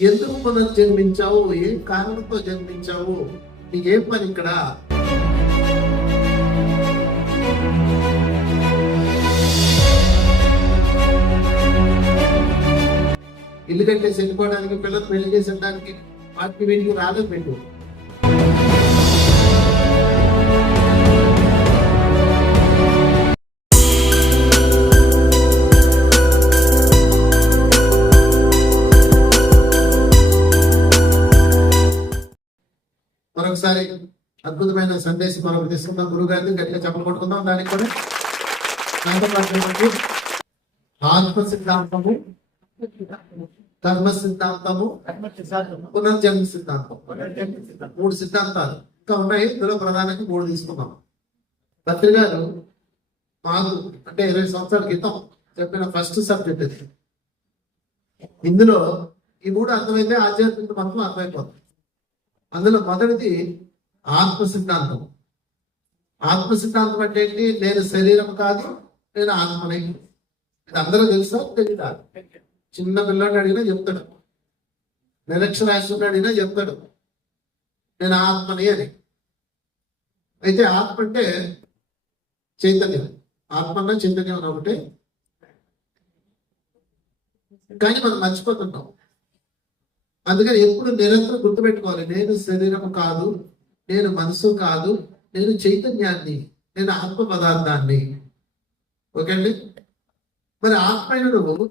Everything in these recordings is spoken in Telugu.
ఎందుకు పునర్జన్మించావు ఏం కారణంతో జన్మించావు? నీకేం పని ఇక్కడ? ఇల్లు కట్టేసి వెళ్ళిపోవడానికి పిల్లలు పెళ్ళి చేసేదానికి వాటికి వీటికి రాలేదు పెట్టు. మరొకసారి అద్భుతమైన సందేశం మరొకటి తీసుకుందాం. గురువు గారిని గట్టిగా చెప్పలు కొట్టుకుందాం. దానికి కూడా ఆత్మ సిద్ధాంతము ధర్మ సిద్ధాంతము పునర్జన్మ సిద్ధాంతం మూడు సిద్ధాంతాలు ఇంకా ఉన్నాయి. ఇందులో ప్రధానంగా మూడు తీసుకున్నాం పత్రి గారు మాకు అంటే ఇరవై సంవత్సరాల క్రితం చెప్పిన ఫస్ట్ సబ్జెక్ట్ ఇది. ఇందులో ఈ మూడు అర్థమైతే ఆధ్యాత్మిక మొత్తం అర్థమైపోతుంది. అందులో మొదటిది ఆత్మ సిద్ధాంతం ఆత్మ సిద్ధాంతం అంటే ఏంటి? నేను శరీరం కాదు నేను ఆత్మని. ఇది అందరూ తెలుసా? తెలియదా చిన్న పిల్లాడిని అడిగినా చెప్తాడు. నిరక్షరాశుని అడిగినా చెప్తాడు. నేను ఆత్మని అని. అయితే ఆత్మ అంటే చైతన్యం. ఆత్మ చైతన్యం అని ఒకటి. కానీ మనం మర్చిపోతుంటాం. అందుకని ఎప్పుడు నిరంతరం గుర్తుపెట్టుకోవాలి. నేను శరీరం కాదు నేను మనసు కాదు నేను చైతన్యాన్ని నేను ఆత్మ పదార్థాన్ని. ఓకే అండి మరి ఆత్మ నువ్వు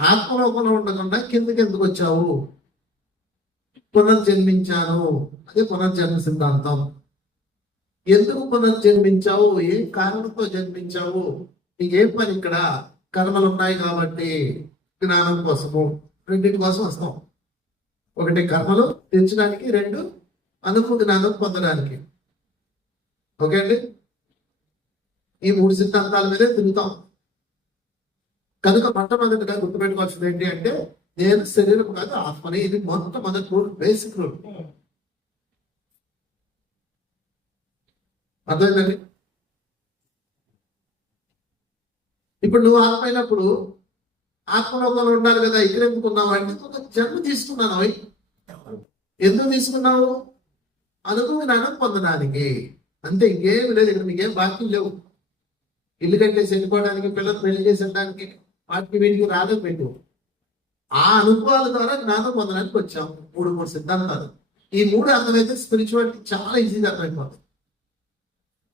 ఆత్మలోకంలో ఉండకుండా కిందకి ఎందుకు వచ్చావు? పునర్జన్మించాను. అదే పునర్జన్మ సిద్ధాంతం. ఎందుకు పునర్జన్మించావు? ఏం కారణంతో జన్మించావు? నీకేం పని ఇక్కడ? కర్మలు ఉన్నాయి కాబట్టి జ్ఞానం కోసము. రెండింటి కోసం వస్తాం. ఒకటి కర్మలు తెచ్చడానికి రెండు అనుభూతి జ్ఞానం పొందడానికి. ఓకే అండి? ఈ మూడు సిద్ధాంతాల మీదే తిరుగుతాం. కనుక మొట్టమొదటిగా గుర్తుపెట్టుకోవాల్సింది ఏంటి అంటే నేను శరీరం కాదు ఆత్మని. ఇది మొట్టమొదటి రూల్ బేసిక్ రూల్. అర్థమైందండి? ఇప్పుడు నువ్వు ఆత్మ అయినప్పుడు ఆత్మలోకంలో ఉండాలి కదా ఇక్కడ ఎందుకు అంటే ఒక జన్మ తీసుకున్నాను అవి. ఎందుకు తీసుకున్నావు? అనుభవ జ్ఞానం పొందడానికి అంతే ఇంకేమి లేదు ఇక్కడ మీకేం బాకీ లేవు. ఇల్లు కట్టేసి వెళ్ళిపోవడానికి పిల్లలు పెళ్ళి చేసేదానికి వాటికి వీటికి రాదని పెట్టు ఆ అనుభవాల ద్వారా జ్ఞానం పొందడానికి వచ్చాం. మూడు మూడు సిద్ధాంతాలు. ఈ మూడు అర్థమైతే స్పిరిచువాలిటీ చాలా ఈజీగా అర్థమైపోతుంది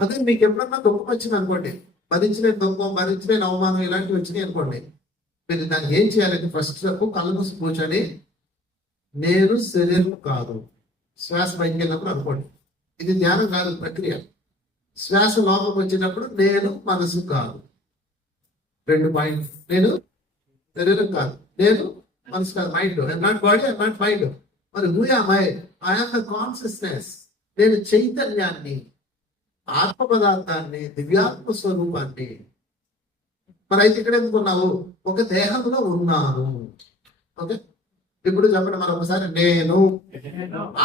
అదే మీకు ఎప్పుడన్నా దుఃఖం వచ్చింది అనుకోండి భరించలేని దుఃఖం భరించలేని అవమానం ఇలాంటివి వచ్చినాయి అనుకోండి మీరు దాన్ని ఏం చేయాలంటే ఫస్ట్ స్టెప్ కళ్ళు మూసి కూర్చొని నేను శరీరం కాదు. శ్వాస బయటికి వెళ్ళినప్పుడు అనుకోండి. ఇది ధ్యానం కాదు ప్రక్రియ. శ్వాస లోపలికి వచ్చినప్పుడు నేను మనసు కాదు. రెండు మైండ్ నేను శరీరం కాదు. నేను మనసు కాదు mind I not body I not mind మరి who mind I have the consciousness నేను చైతన్యాన్ని ఆత్మ పదార్థాన్ని దివ్యాత్మ స్వరూపాన్ని మరి అయితే ఇక్కడ ఎందుకు ఉన్నావు ఒక దేహంలో ఉన్నాను. ఓకే? ఇప్పుడు చెప్పండి మరి ఒకసారి నేను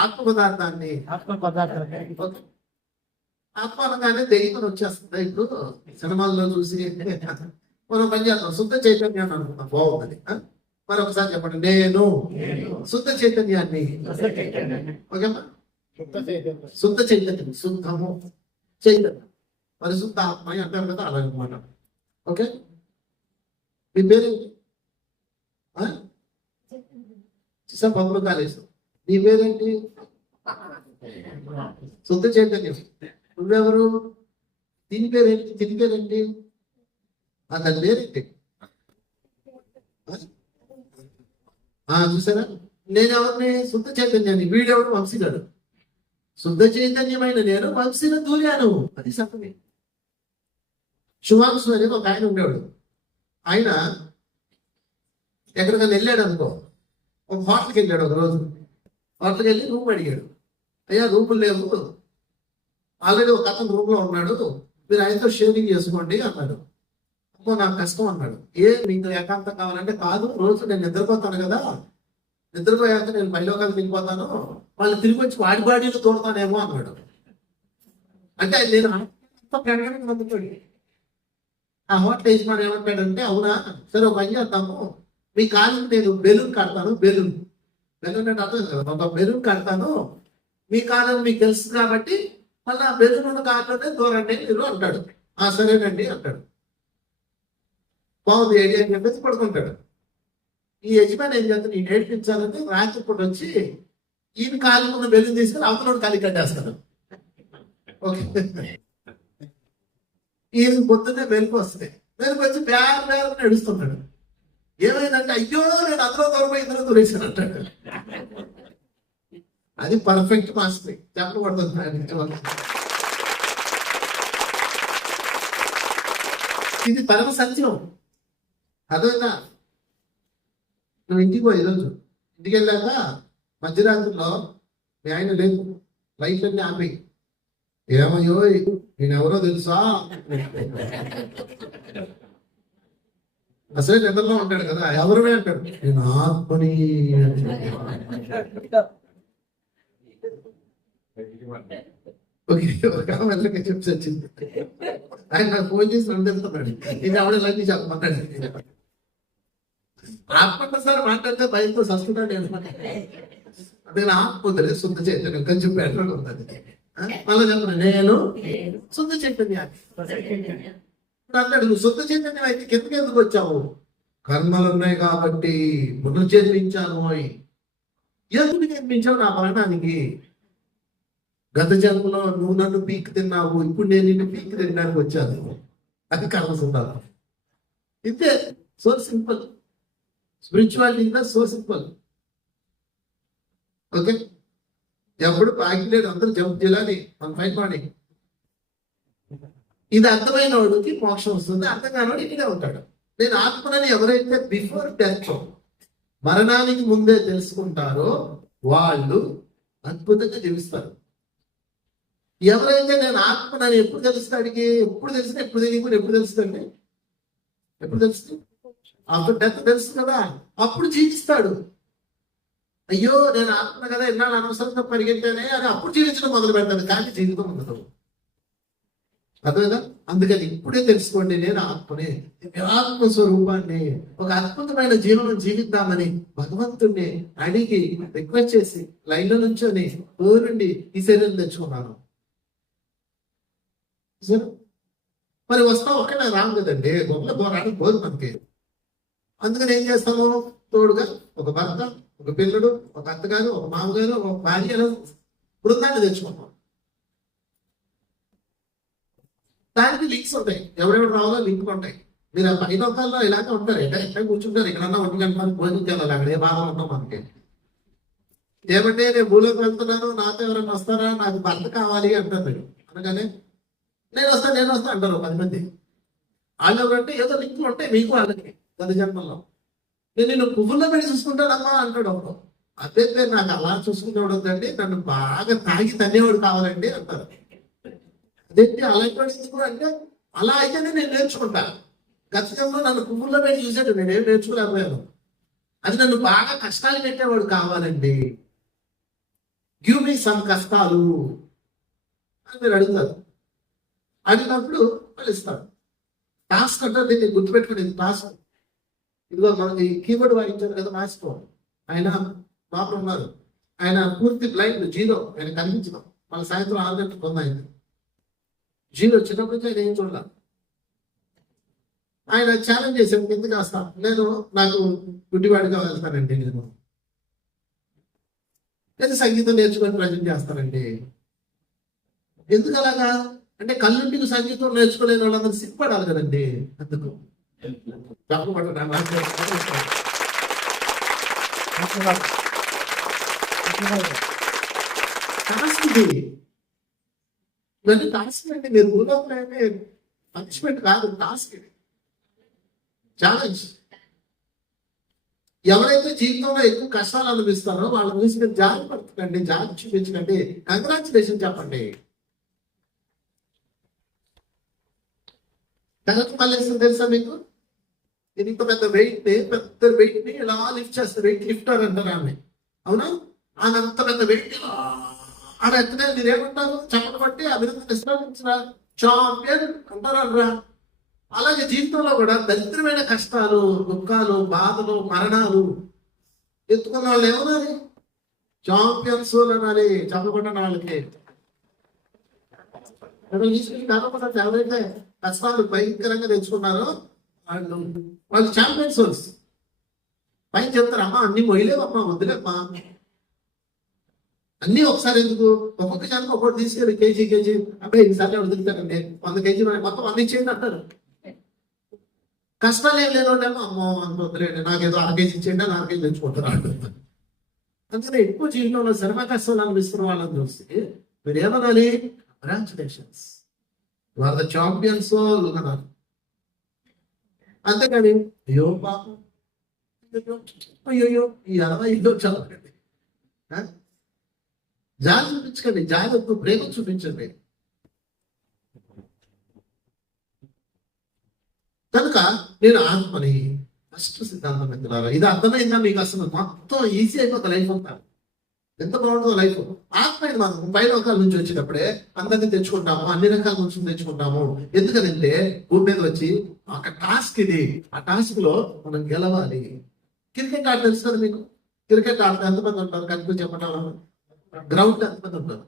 ఆత్మ పదార్థాన్ని ఆత్మ అనగానే దెయ్యం వచ్చేస్తుంది. ఇప్పుడు సినిమాల్లో చూసి మనం పని చేస్తాం. శుద్ధ చైతన్యాన్ని అనుకున్నాం బాగుంది? మరి ఒకసారి చెప్పండి. నేను శుద్ధ చైతన్యాన్ని. ఓకేమ్మా శుద్ధ చైతన్యం. శుద్ధము. చైతన్యం. పరిశుద్ధ ఆత్మ అంటారు కదా అలాగనమాట ఓకే? మీ పేరేంటి చిసా చూసా పప్పులు నీ పేరేంటి? శుద్ధ చైతన్యం. నువ్వెవరు? దీని పేరేంటి? దీని పేరేంటి? అతని పేరేంటి చూసారా? నేనెవరిని? శుద్ధ చైతన్యాన్ని. వీడెవడు వంశీగాడు శుద్ధ చైతన్యమైన నేను వంశీన దూరాను. అది సమయం శుభాంశు అనేది ఒక ఆయన ఉండేవాడు. ఆయన ఎక్కడికైనా వెళ్ళాడు అనుకో ఒక హోటల్కి వెళ్ళాడు ఒక రోజు. హోటల్కి వెళ్ళి రూమ్ అడిగాడు. అయ్యా రూములు లేవు. ఆల్రెడీ ఒక అతను రూమ్లో ఉన్నాడు. మీరు ఆయనతో షేరింగ్ చేసుకోండి అన్నాడు. అమ్మో నాకు కష్టం అన్నాడు. ఏ మీకు ఏకాంతం కావాలంటే కాదు. రోజు నేను నిద్రపోతాను కదా. నిద్రపోయాక నేను పైలోకాలకు వెళ్ళిపోతాను. వాళ్ళు తిరిగి వచ్చి వాడి బాడీలు తోడతానేమో అన్నాడు. అంటే నేను అంత ఆ హోటల్ యజమాని ఏమంటాడంటే అవునా? సరే ఒక పని మీ కాలికి నేను బెలూన్ కడతాను బెలూన్. బెలూన్ అంటే అర్థం కదా ఒక బెలూన్ కడతాను. మీ కాలం మీకు తెలుసు కాబట్టి మళ్ళీ ఆ బెలూన్ ఉన్న కాళ్ళనే దూరండి మీరు అంటాడు. ఆ సరేనండి అంటాడు. బాగుంది ఐడియా అని చెప్పేసి పడుకుంటాడు. ఈ యజమాని ఏం చేస్తాడు ఈ ఏడిపించాలని రాత్రి పూట వచ్చి ఈయన కాలు ఉన్న బెలూన్ తీసుకొని అవతల కాలి కట్టేస్తాడు ఓకే. ఈయన పొద్దున్నే వెలుగు వస్తుంది. వెలుగు వచ్చి బేర బేర నడుస్తున్నాడు ఏమైందంటే అయ్యో నేను అందులో దూరం ఇందులో దూరేసాను అంటాడు అది పర్ఫెక్ట్ మాస్టర్ చెప్పబడుతుంది ఇది పరమ సత్యం. అదైనా నువ్వు ఇంటికి పోయి ఈరోజు. ఇంటికి వెళ్ళాక మధ్యరాత్రిలో మీ ఆయన లేదు లైట్లన్నీ ఆపేయి. ఏమయ్యో నేనెవరో తెలుసా? అసలే నిద్రలో ఉంటాడు కదా ఎవరివే అంటాడు? నేను ఆత్మని ఒక ఆమె చెప్పి వచ్చింది. ఆయన నాకు ఫోన్ చేసి నడుస్తున్నాడు ఇది ఆవిడ లైన్ చెప్పమన్నాడు ఆత్మ సార్ మాట్లాడితే భయంతో సస్తున్నాడు నేను. అదే ఆత్మ ఉందిలే శుద్ధ చైతన్యం కొంచెం బెటర్ ఉంది మళ్ళీ చెప్పండి నేను శుద్ధ చైతన్యాన్ని ఇప్పుడు అన్నాడు నువ్వు శుద్ధ చైతన్యం అయితే కిందకి ఎందుకు వచ్చావు? కర్మలు ఉన్నాయి కాబట్టి మును జన్మించాను అని. ఎందుకు జన్మించావు? నా మరణానికి గత జన్మలో నువ్వు నన్ను పీక్ తిన్నావు ఇప్పుడు నేను నిన్ను పీక్ తినడానికి వచ్చాను. అది కర్మ సిద్ధాంతం ఇంతే. So simple spirituality so simple okay ఎప్పుడు పాకిలేడు అందరూ జంప్ చేయాలని మన ఫైన్ ಮಾಡಿ ఇది అర్థమైన వాడికి మోక్షం వస్తుంది అర్థం కానివాడు ఇక్కడే ఉంటాడు. నేను ఆత్మనని ఎవరైతే బిఫోర్ డెత్ మరణానికి ముందే తెలుసుకుంటారో వాళ్ళు అద్భుతంగా జీవిస్తారు. ఎవరైతే నేను ఆత్మనని ఎప్పుడు తెలుస్తాడికి ఎప్పుడు తెలిసిన ఎప్పుడు తెలియకుండా ఎప్పుడు తెలుస్తుంది ఎప్పుడు తెలుస్తుంది? అప్పుడు డెత్ తెలుసు కదా. అప్పుడు జీవిస్తాడు. అయ్యో నేను ఆత్మ కదా ఎన్నాళ్ళు అనవసరంగా పరిగెత్తానే అని అప్పుడు జీవించడం మొదలు పెడతాను. కానీ జీవితం ఉండదు. అర్థమైందా? అందుకని ఇప్పుడే తెలుసుకోండి నేను ఆత్మనే ఆత్మ స్వరూపాన్ని ఒక అద్భుతమైన జీవనం జీవిద్దామని భగవంతుణ్ణి అడిగి రిక్వెస్ట్ చేసి లైన్లో నుంచొని ఊరుండి ఈ శరీరం తెచ్చుకున్నాను. మరి వస్తాం ఒకటే రాము కదండి గొప్ప పోరాటం పోదు మనకి. అందుకని ఏం చేస్తాము? తోడుగా ఒక భర్త ఒక పిల్లడు ఒక అత్తగారు ఒక మామగారు ఒక భార్య బృందాన్ని తెచ్చుకుంటాం. దానికి లింక్స్ ఉంటాయి. ఎవరెవరు రావాలో లింక్ ఉంటాయి. మీరు ఆ పై లోకాల్లో ఇలాగే ఉంటారు. ఎక్కడ ఎక్కడ కూర్చుంటారు? ఎక్కడన్నా ఒంటి గంట మనకి భోజనం చేయాలి అక్కడ ఏ బాధ ఉంటాం మనకి. ఏమంటే నేను భూలోకి వెళ్తున్నాను. నాతో ఎవరైనా వస్తారా? నాకు భర్త కావాలి అంటారు మీరు అనగానే నేను వస్తాను నేను వస్తాను అంటారు పది మంది. వాళ్ళు ఎవరంటే ఏదో లింకులు ఉంటాయి. మీకు వాళ్ళకి. గత జన్మలో. నేను నిన్ను పువ్వుల్లో పెట్టి చూసుకుంటాడమ్మా అంటాడు ఒకడు అదే నాకు అలా చూసుకునేవాడు వద్దండి నన్ను బాగా తాగి తన్నేవాడు కావాలండి అంటారు. అదేంటి అలాంటి వాడు అంటే అలా అయితేనే నేను నేర్చుకుంటా. గతంలో నన్ను పువ్వుల్లో పెట్టి చూసాడు నేనేం నేర్చుకోలేకపోయాను. అది నన్ను బాగా కష్టాలు పెట్టేవాడు కావాలండి. గివ్ మీ సమ్ కష్టాలు అని మీరు అడుగుతారు. అడిగినప్పుడు వాళ్ళు ఇస్తారు టాస్క్ అంటే దీన్ని గుర్తుపెట్టుకునేది టాస్క్ ఇదిగో మనకి కీబోర్డ్ వాయించారు కదా మాస్టర్. ఆయన లోపల ఉన్నారు. ఆయన పూర్తి బ్లైండ్ జీరో. ఆయన కనిపించడం. వాళ్ళ సాయంత్రం ఆరు గంటలకు కొంద జీరో చిన్నప్పటికీ ఆయన ఏం చూడాల? ఆయన ఛాలెంజ్ చేశాడు ఎందుకు కాస్తా? నేను నాకు గుడ్డివాడిగా వెళ్తానండి నేను. నేను సంగీతం నేర్చుకొని ప్రజెంట్ చేస్తానండి. ఎందుకు అలాగా? అంటే కళ్ళుంటికి సంగీతం నేర్చుకోలేని వాళ్ళందరూ సిగ్గుపడాలి కదండి. అందుకు. చెప్పబడ్డా ఇవన్నీ టాస్క్ అండి మీరు ఊళ్ళోనే పనిష్మెంట్ కాదు టాస్క్ ఇది ఛాలెంజ్ ఎవరైతే జీవితంలో ఎక్కువ కష్టాలు అనిపిస్తారో వాళ్ళ గురించి మీరు జాలి పడుతుందండి జాలి చూపించకండి కంగ్రాచులేషన్ చెప్పండి తర్వాత మళ్ళీ తెలుసా మీకు నేను ఇంత పెద్ద వెయిట్ పెద్ద వెయిట్ని ఇలా లిఫ్ట్ చేస్తారు? వెయిట్ లిఫ్టర్ అంటారు ఆమె. అవునా? ఆమె అంత పెద్ద వెయిట్ ఆమె ఎత్తనే మీరు ఏమంటారు? చెప్పడం బట్టి అభినందన చాంపియన్ అంటారు అలాగే జీవితంలో కూడా దరిద్రమైన కష్టాలు దుఃఖాలు బాధలు మరణాలు ఎత్తుకున్న వాళ్ళు ఏమనాలి చాంపియన్స్ అనాలి చెప్పకుండా వాళ్ళకి. కష్టాలు భయంకరంగా తెచ్చుకున్నారు వాళ్ళు వాళ్ళు ఛాంపియన్స్ పైన చెప్తారు అమ్మా అన్ని మొయ్యలేవమ్మా వద్దులేమ్మా. అన్ని ఒకసారి ఎందుకు? ఒక్కొక్క జనకు ఒక్కొక్కటి తీసుకెళ్ళి కేజీ కేజీ. అబ్బాయి ఈసారి వదులుతారండి వంద కేజీ మొత్తం వంద ఇచ్చేయండి అంటారు. కష్టాలు ఏం లేని వాళ్ళేమో అమ్మో అంత వద్దులేండి నాకేదో అర కేజీ ఇచ్చేయండి అని అర కేజీ తెచ్చుకుంటారు అంటారు అందుకని ఎక్కువ జీవితంలో శ్రమ కష్టాలు అనిపిస్తున్న వాళ్ళని చూసి మీరు ఏమనాలి? Congratulations you are the champions అన్నారు అంతేకాని అయ్యో పాపం. అయ్యో, ఈ అరవై ఇల్లు చదవండి జాలి చూపించకండి జాగ్రత్త ప్రేమ చూపించండి. కనుక నేను ఆత్మని ఫస్ట్ సిద్ధాంతం ఎత్తున్నారు ఇది అర్థమైందా మీకు అసలు? మొత్తం ఈజీ అయిపోతా లైఫ్ అంతా. ఎంత బాగుంటుందో లైఫ్. ఆత్మ మనం పై లోకాల నుంచి వచ్చేటప్పుడే అందరినీ తెచ్చుకుంటాము అన్ని రకాల నుంచి తెచ్చుకుంటాము. ఎందుకనంటే భూమి మీద వచ్చి ఒక టాస్క్ ఇది. ఆ టాస్క్లో మనం గెలవాలి. క్రికెట్ ఆట తెలుసు కదా మీకు? క్రికెట్ ఆడితే ఎంతమంది ఉంటారు? కనుక చెప్పడం గ్రౌండ్ ఎంతమంది ఉంటారు?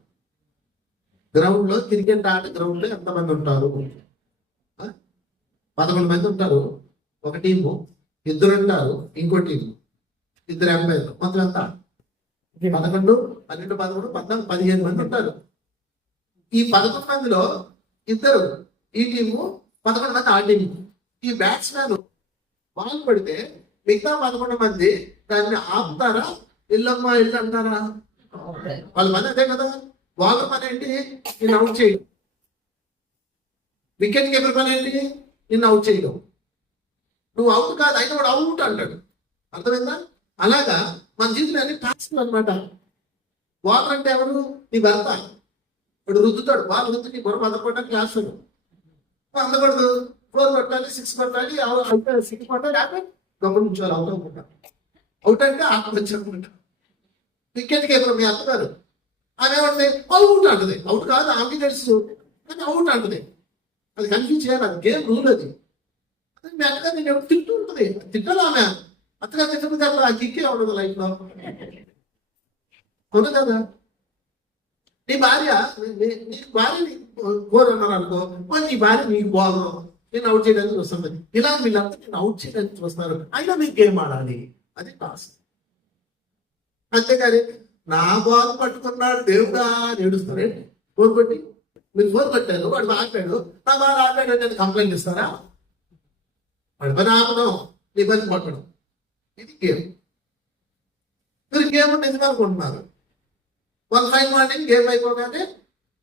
గ్రౌండ్లో క్రికెట్ ఆట గ్రౌండ్లో ఎంతమంది ఉంటారు? పదకొండు మంది ఉంటారు. ఒక టీము ఇద్దరు ఉంటారు. ఇంకో టీము ఇద్దరు ఎంపైర్లు. మొత్తం ఎంత పదకొండు పన్నెండు పదకొండు పద్నాలుగు పదిహేను మంది ఉంటారు. ఈ పదకొండు మందిలో ఇద్దరు ఈ టీము పదకొండు మంది ఆ టీము. ఈ బ్యాట్స్మెన్ బాల్ పడితే మిగతా పదకొండు మంది దాన్ని ఆపుతారా? ఇల్లమ్మ ఇల్లు అంటారా వాళ్ళ పని అదే కదా. వాళ్ళ పని ఏంటి? నిన్ను అవుట్ చేయడం. వికెట్ కీపర్ పని ఏంటి? నిన్ను అవుట్ చేయడం. నువ్వు అవుట్ కాదు అయినా వాడు అవుట్ అంటాడు. అర్థమైందా? అలాగా మన జీవితంలో అన్ని టాస్క్లు అనమాట వాటర్ అంటే ఎవరు? నీ భర్త. వాడు రుద్దుతాడు. వాళ్ళు రుద్దు నీ బొర పదకొండ క్లాస్ అందకూడదు ఫోర్ కొట్టాలి సిక్స్ కొట్టాలి సిక్స్ కొట్టాలి ఆపే. గమనించాలి అవుట్ అనుకుంటా. అవుట్ అంటే ఆత్మహత్య వికెట్ కీపర్ మీ అత్తగారు? ఆమె ఏమంటుంది అవుట్ అంటది. అవుట్ కాదు ఆమెకి తెలుసు. కానీ అవుట్ అంటది. అది కన్ఫ్యూజ్ చేయాలి. అది గేమ్ రూల్ అది. అది మీ అత్తగారు నేను ఎవరు తింటూ ఉంటుంది. తిట్టాలి ఆమె. అత్తగారు తిట్టకపోతే అట్లా ఆ కిక్కే ఉండదు లైఫ్లో అవును కదా. నీ భార్య నీ- నీ- భార్య కోరన్నారు అనుకో మరి నీ భార్య నీకు బాగం. నేను అవుట్ చేయడానికి చూస్తుంది. ఇలా వీళ్ళంతా నేను అవుట్ చేయడానికి చూస్తున్నారు. అయినా మీకు గేమ్ ఆడాలి అది టాస్క్ అంతేగాని నా బాగు పట్టుకున్నాడు దేవుడా అని ఏడుస్తారే ఫోన్ మీరు ఫోన్ కొట్టారు వాడు ఆపాడు నా బాగా ఆపాడు నేను కంప్లైంట్ ఇస్తారా వాడి పని ఆపడం నీ పని పట్టడం ఇది గేమ్ మీరు గేమ్ నిజమే అనుకుంటున్నారు? వన్ ఫైవ్ మార్నింగ్ గేమ్ అయిపోగానే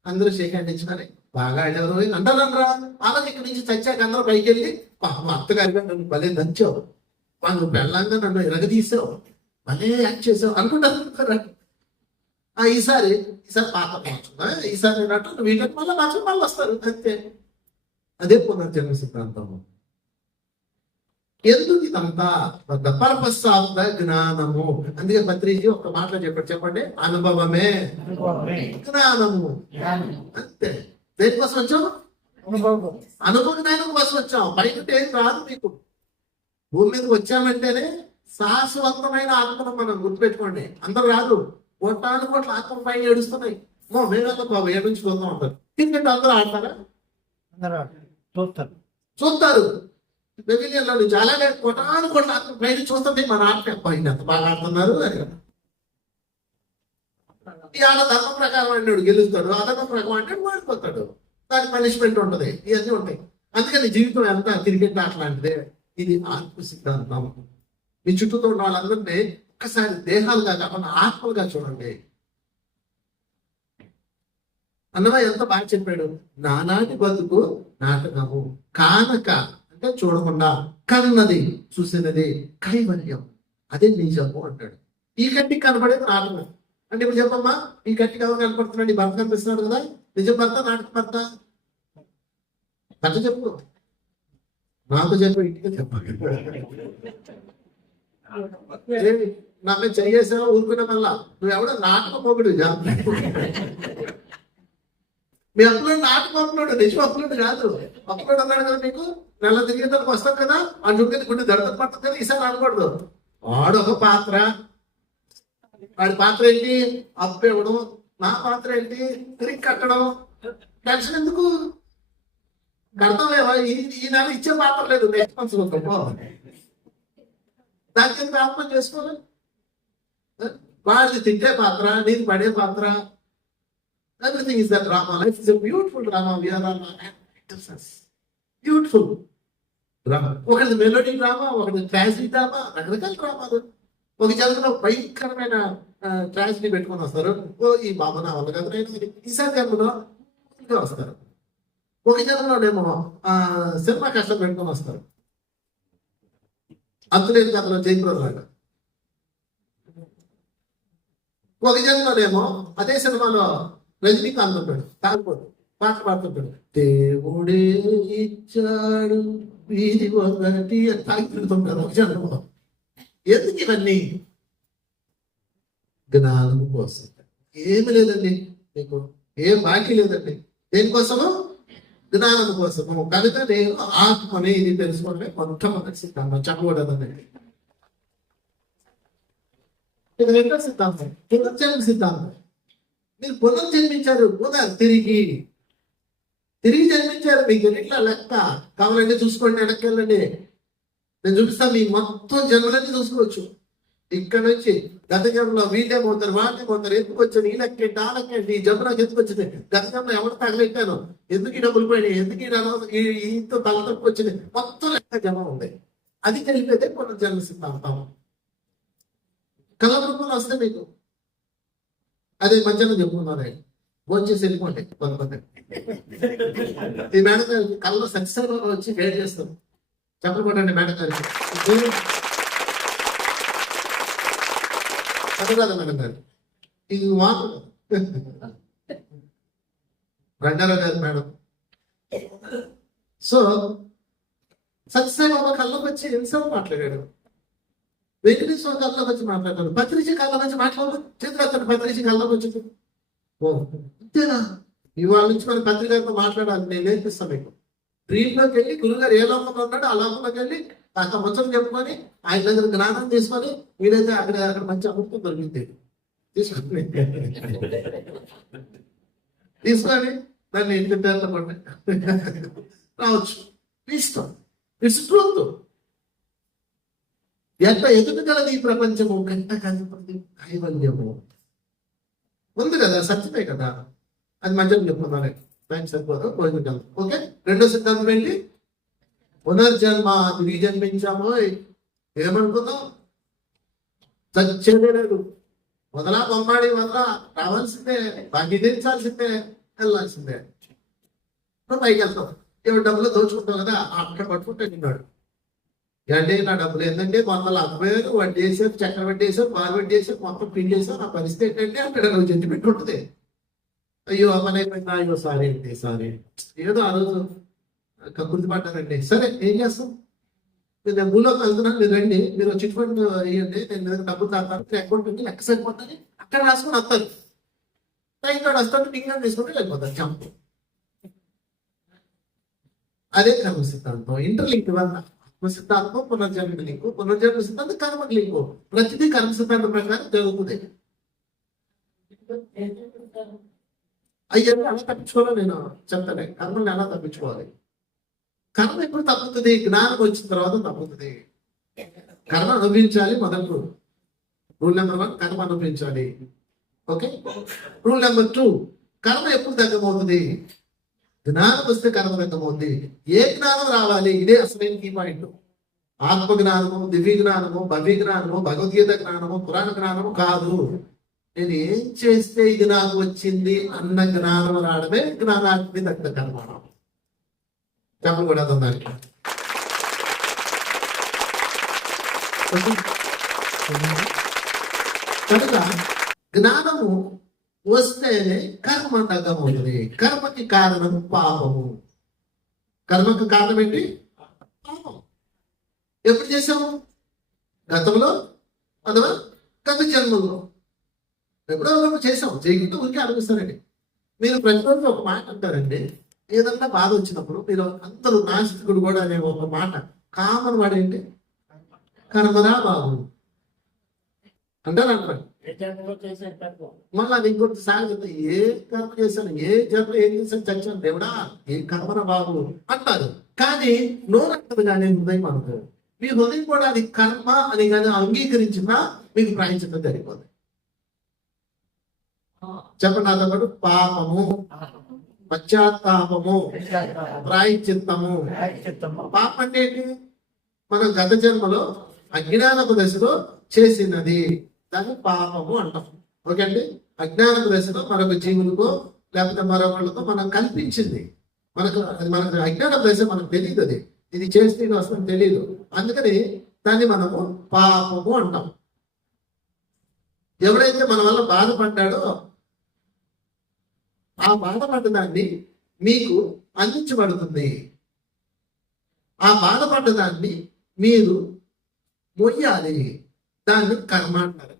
అందరూ షేక్ హ్యాండ్ ఇచ్చినారే బాగా ఆడారు అంటారనరా అలాగే ఇక్కడి నుంచి చచ్చాక అందరూ పైకి వెళ్ళి మా అత్తగారిగా నన్ను భలే దంచావు మా నువ్వు బెల్లంగా నన్ను ఎరగదీసావు భలే యాక్ట్ చేసావు అనుకుంటారు ఆ ఈసారి ఈసారి పాత మార్చుకున్నా ఈసారి అన్నట్టు వీటికి మళ్ళీ మార్చు మళ్ళీ వస్తారు. అంతే. అదే పునర్జన్మ సిద్ధాంతం. ఎందుకు ఇదంతా? ద పర్పస్ ఆఫ్ ద జ్ఞానము. అందుకే పత్రిజీ ఒక మాటలో చెప్పండి. చెప్పండి. అనుభవమే. జ్ఞానము. అంతే. దేనికోసం వచ్చాం అనుభవ జ్ఞానం కోసం వచ్చాం బయట ఏం రాదు మీకు. భూమి మీదకి వచ్చామంటేనే శాశ్వతమైన ఆత్మను మనం గుర్తుపెట్టుకోండి. అందరూ రాదు. కోటాను కోట్ల ఆత్మ పైన ఏడుస్తున్నాయి. మో మేఘంలో బాబు. ఏడు నుంచి పోతా ఉంటారు ఎందుకంటే అందరూ ఆడతారా. చూస్తారు. చూస్తారు. పెవిలియన్లో నుంచి అలాగే కోటాను కోట్ల పైన చూస్తుంది మన ఆత్మ పైన ఎంత బాగా ఆడుతున్నారు అని ఈ ధర్మం ప్రకారం అన్నాడు గెలుస్తాడు అధర్మ ప్రకారం అంటే వాడిపోతాడు దానికి పనిష్మెంట్ ఉంటుంది ఇవన్నీ ఉంటాయి. అందుకని జీవితం ఎంత క్రికెట్ అట్లాంటిదే. ఇది ఆత్మ సిద్ధాంతం. మీ చుట్టూతో ఉన్న వాళ్ళందరినీ ఒక్కసారి దేహాలుగా కాకుండా ఆత్మలుగా చూడండి. అన్నమా ఎంత బాగా చెప్పాడు? నానాటి బతుకు నాటకము కానక అంటే చూడకుండా కన్నది చూసినది కైవల్యం. అదే నిజము అంటాడు. ఈ కంటికి కనపడేది నాటకం అంటే ఇప్పుడు చెప్పమ్మా ఈ కంటికి ఎవరు కనపడుతున్నాడు ఈ భర్త కనిపిస్తున్నాడు కదా? నిజం భర్త నాటక భర్త భర్త చెప్పు. నాకు చెప్పు ఇంటికి చెప్పు. నా మీద చెయ్యేసావా ఊరుకునే మళ్ళా? నువ్వు ఎవడో నాటక మొగుడు మీ అప్పులోడు నాటకం అప్పులోడు నిజం అప్పులోడు కాదు. అప్పులోడు అన్నాడు కదా మీకు? నెల తిరిగిన తర్వాత వస్తాం కదా ఆ చుట్టూ గుండె దడత పడుతుంది కదా ఈసారి అనకూడదు వాడు పాత్ర. వాడి పాత్ర ఏంటి? అప్పు ఇవ్వడం. నా పాత్ర ఏంటి? తిరిగి కట్టడం. టెన్షన్ ఎందుకు? కడతామేవా ఈ నెల ఇచ్చే పాత్ర లేదు. నెక్స్ట్ మంత్ చూద్దాం దానికి ఎందుకు ఆత్మ చేసుకోవాలి? వాడిని తింటే పాత్ర నీది పడే పాత్ర. Everything is the drama life is beautiful drama we are beautiful drama ఒకటి మెలోడీ డ్రామా ఒకటి ట్రాజడీ డ్రామా రకరకాల డ్రామాలు ఒక జన్మలో భయంకరమైన ట్రాజడీ పెట్టుకొని వస్తారు. ఓ ఈ బాబు నా వల్ల కదా నేను ఈసారి జన్మలో ఇంకా వస్తారు. ఒక జన్మలోనేమో ఆ, సినిమా కష్టం పెట్టుకొని వస్తారు. అంతులేని కథలో జయప్రద ఒక జన్మలోనేమో అదే సినిమాలో రజనీకాంత్ ఉంటాడు తాగిపోడు పాట పాడుతుంటాడు. దేవుడే ఇచ్చాడు వీధి ఒకటి అని తాగి పెడుతుంటాడు ఒక జన్మలో ఎందుకు ఇవన్నీ? జ్ఞానము కోసం. ఏమి లేదండి మీకు ఏం బాకీ లేదండి. దేనికోసము? జ్ఞానం కోసము కనుక నేను ఆత్మని ఇది తెలుసుకోవడమే మొట్టమొదటి సిద్ధాంతం. చెప్పకూడదండి ఇది రెండో సిద్ధాంతం. పునర్జన్మ సిద్ధాంతం. మీరు పునర్జన్మించారు పునర్ తిరిగి? తిరిగి జన్మించారు మీకు ఎట్లా లెక్క. కావాలంటే చూసుకోండి వెనక్కి వెళ్ళండి నేను చూపిస్తాను మీ మొత్తం జన్మలన్నీ చూసుకోవచ్చు. ఇక్కడ నుంచి గత జన్మలో వీళ్ళే పోతారు వాళ్ళే పోతారు. ఎందుకు వచ్చాను? ఈ లెక్కేంటి ఆ లెక్కేంటి ఈ జన్మలోకి ఎందుకు వచ్చింది? గత జన్మలో ఎవరు తగలెట్టాను ఎందుకు ఈ డబ్బులు పోయినాయి? ఎందుకు ఈ అనవసరం- ఈ ఇంత తలతప్పు వచ్చింది? మొత్తం లెక్క జమ ఉంది. అది తెలిపితే కొన్ని జన్మ సిద్ధాంతం కళ రూపంలో వస్తే మీకు అదే మధ్యాహ్నం చెప్పుకున్నాను భోజనం వెళ్ళిపోండి కొంతమంది ఈ మేడం గారికి కళ్ళలో సక్సెస్ వచ్చి వేడి చేస్తాం చెప్పలు కొట్టండి మేడం గారికి. అది కాదు మేడం గారు ఇది మాకు రంగారావు కాదు మేడం. సో సత్యసాయి బాబా కళ్ళకి వచ్చి ఎంతసేపు మాట్లాడాడు? వెంకటేశ్వర కళ్ళకి వచ్చి మాట్లాడాడు. పత్రిజ కళ్ళ వచ్చి మాట్లాడు. చేతులు పత్రిజ కళ్ళకి వచ్చి. ఓ. అంతేనా? ఇవాళ నుంచి మన తండ్రి గారితో మాట్లాడాలి. నేను నేర్పిస్తాను మీకు. డ్రీమ్లోకి వెళ్ళి గురుగారు ఏ లోకంలో ఉన్నాడో ఆ లోకంలోకి వెళ్ళి అక్కడ ముచ్చట చెప్పుకొని ఆయన దగ్గర జ్ఞానం తీసుకొని మీరైతే అక్కడ అక్కడ మంచి అమృతం దొరికింది. తీసుకొని తీసుకొని దాన్ని ఇంటి పేర్లు కొట్టి రావచ్చు. ఇష్టం ఇట్స్ ట్రూత్ ఎంత ఎదుగుగలది ఈ ప్రపంచము? గంట కాదు ప్రతి ఉంది కదా సత్యమే కదా. అది మధ్యలో చెప్పుకున్నాను టైం సరిపోదు. భోజనం ఓకే? రెండో సిద్ధాంతం ఏంటి? పునర్జన్మ తిరిగి జన్మించాము ఏమనుకున్నాం? చచ్చేదే లేదు. వదలా బొమ్మాడి వదలా. రావాల్సిందే బాకీ తీర్చాల్సిందే వెళ్ళాల్సిందే. నువ్వు పైకి వెళ్తాం. ఎవరు డబ్బులు దోచుకుంటాం కదా అక్కడ పట్టుకుంటే నిన్నాడు అంటే నా డబ్బులు ఏంటంటే మొన్న అబ్బాయి వడ్డీ వేసారు చక్కెర వడ్డీ వేసారు బార్ వడ్డీ వేసారు మొత్తం పిండి వేసారు నా పరిస్థితి ఏంటంటే అక్కడ చెట్టు పెట్టి ఉంటుంది. అయ్యో అమ్మని అయ్యో సారీ అండి సారీ ఏదో ఆ రోజు కక్కుర్తి పడ్డానండి సరే ఏం చేస్తాం? మీరు నేను భూలోకి వెళ్తున్నాను మీరు రండి. మీరు చిట్ ఫండ్ వేయండి నేను మీ డబ్బులు తాగుతాను మీరు అకౌంట్ ఉంది లెక్క సరిపోతుంది. అక్కడ రాసుకొని వస్తారు. టైం కార్డు వస్తాను టింగ్ తీసుకుంటే వెళ్ళిపోతారు. చంపు అదే కర్మ సిద్ధాంతం ఇంటర్లింక్ వల్ల ఆత్మ సిద్ధాంతం పునర్జన్మ లింకు. పునర్జన్మ సిద్ధాంతం కర్మ లింకు. ప్రతిదీ కర్మ సిద్ధాంతం ప్రకారం జరుగుతుంది. అయ్యా ఎలా తప్పించుకోవాలో నేను చెప్తాను. కర్మల్ని ఎలా తప్పించుకోవాలి? కర్మ ఎప్పుడు తప్పుతుంది? జ్ఞానం వచ్చిన తర్వాత తప్పుతుంది. కర్మ అనుభవించాలి మొదలు రూల్ నెంబర్ వన్ కర్మ అనుభవించాలి. ఓకే రూల్ నెంబర్ టూ కర్మ ఎప్పుడు తగ్గబోతుంది జ్ఞానం వస్తే కర్మ తగ్గబోతుంది ఏ జ్ఞానం రావాలి? ఇదే అసలైన కీ పాయింట్ ఆత్మ జ్ఞానము దివ్య జ్ఞానము భవ్య జ్ఞానము భగవద్గీత జ్ఞానము పురాణ జ్ఞానము కాదు. నేను ఏం చేస్తే ఇది నాకు వచ్చింది అన్న జ్ఞానం రావడమే జ్ఞానాగ్ని దగ్ధ కర్మాణం చెప్పలు కూడా దానికి కనుక జ్ఞానము వస్తేనే కర్మ తగ్గమవుతుంది కర్మకి కారణం పాపము. కర్మకు కారణం ఏంటి? పాపం. ఎప్పుడు చేసాము గతంలో? అథవా గత జన్మలో. ఎప్పుడో చేసాం చేయకుంటే ఊరికే ఆలోచిస్తారండి. మీరు ప్రతిరోజు ఒక మాట అంటారండి. ఏదన్నా బాధ వచ్చినప్పుడు మీరు అందరూ నాస్తికుడు కూడా అనే ఒక మాట కామన్ వాడు ఏంటి? కర్మరా బాబు అంటారు అంటారు మళ్ళీ అది ఇంకొకటి సాగుతుంది ఏ కర్మ చేశాను ఏ జన్మ ఏం చేశాను చచ్చాను దేవుడా? ఏ కర్మన బాబు అంటారు. కానీ నోరంటది కానీ హృదయం అనుకో మీ హృదయం కూడా అది కర్మ అని కానీ అంగీకరించినా మీకు ప్రాయించడం జరిగిపోతుంది చెప్పండి నాతో పాటు పాపము. పశ్చాత్తాపము. ప్రాయచిత్తము చిత్తము పాపం అంటే ఏంటి? మనం గత జన్మలో అజ్ఞానపు దశలో చేసినది. దాన్ని పాపము అంటాం. ఓకే అండి? అజ్ఞానపు దశలో మరొక జీవులకో లేకపోతే మరొకళ్ళతో మనం కల్పించింది. మనకు అది మనకు అజ్ఞానపు దశ మనకు తెలియదు అది. ఇది చేస్తే ఇది వస్తుంది తెలియదు. అందుకని దాన్ని మనము పాపము అంటాం. ఎవడైతే మన వల్ల బాధపడ్డాడో ఆ బాధపడ్డదాన్ని మీకు అందించబడుతుంది. ఆ బాధపడ్డదాన్ని మీరు మొయ్యాలి. దాన్ని కర్మ అంటారు.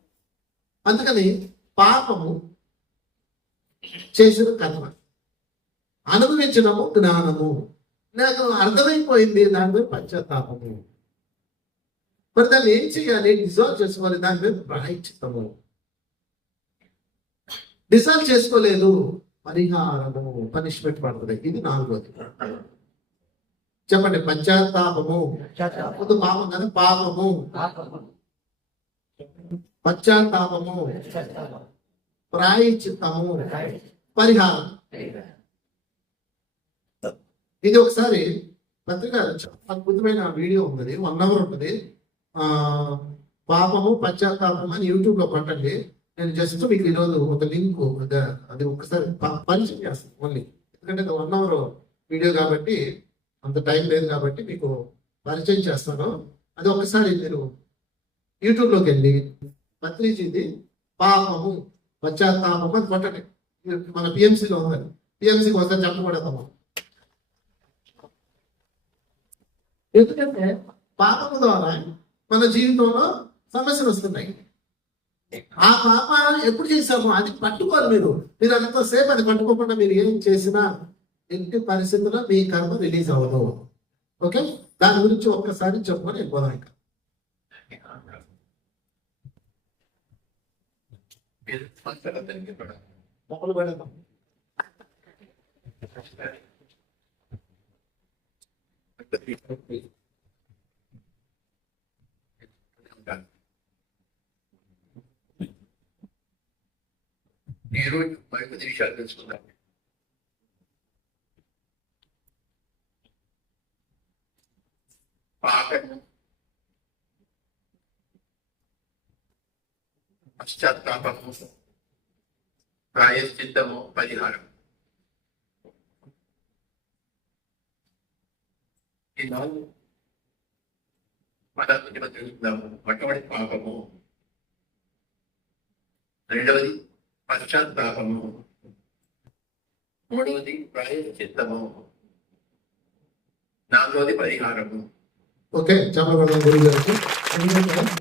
అందుకని పాపము చేసిన కర్మ. అనుభవించడము జ్ఞానము. నాకు అర్థమైపోయింది దాని మీద పశ్చాత్తాపము. మరి దాన్ని ఏం చేయాలి? డిజాల్వ్ చేసుకోవాలి దాని మీద ప్రాయచిత్తము డిజాల్వ్ చేసుకోలేదు. పరిహారము పనిష్మెంట్ పడుతుంది. ఇది నాలుగోది. చెప్పండి పశ్చాత్తాపము. ముందు పాపం కదా పాపము. పశ్చాత్తాపము. ప్రాయచిత్తము పరిహారం. ఇది ఒకసారి పత్రిక అద్భుతమైన వీడియో ఉన్నది. వన్ అవర్ ఉంటుంది ఆ పాపము పశ్చాత్తాపం అని యూట్యూబ్లో కొట్టండి. నేను జస్ట్ మీకు ఈరోజు ఒక లింక్ అది ఒకసారి ప- పరిచయం చేస్తాను ఓన్లీ ఎందుకంటే వన్ అవర్ వీడియో కాబట్టి అంత టైం లేదు కాబట్టి మీకు పరిచయం చేస్తాను. అది ఒకసారి మీరు యూట్యూబ్లోకి వెళ్ళి పత్రిజీది పాపము పశ్చాత్తాపము అది కొట్టండి. మన పిఎంసీలో ఉందండి పిఎంసీకి వస్తే చెప్పబడతాము. ఎందుకంటే పాపము ద్వారా మన జీవితంలో సమస్యలు వస్తున్నాయి. ఆ పాపాలను ఎప్పుడు చేశాము అది పట్టుకోరు మీరు. మీరు అంతసేపు అది పట్టుకోకుండా మీరు ఏం చేసినా ఎట్టి పరిస్థితుల్లో మీ కర్మ రిలీజ్ అవ్వదు. ఓకే? దాని గురించి ఒక్కసారి చెప్పుకొని వెళ్ళిపోదాం ఇంకా. మొక్కలు పెడదాం. ఈరోజు మరికొద్ది విషయాలు తెలుసుకుందాం పాపము పశ్చాత్తాపము ప్రాయశ్చిత్తము పరిహారం ఈ నాలుగు పదార్థం తెలుసుకుందాము మొట్టమొదటి పాపము రెండవది పశ్చాత్తాపము. మూడవది ప్రాయశ్చిత్తము. నాలుగవది పరిహారము. ఓకే చాలా గురువు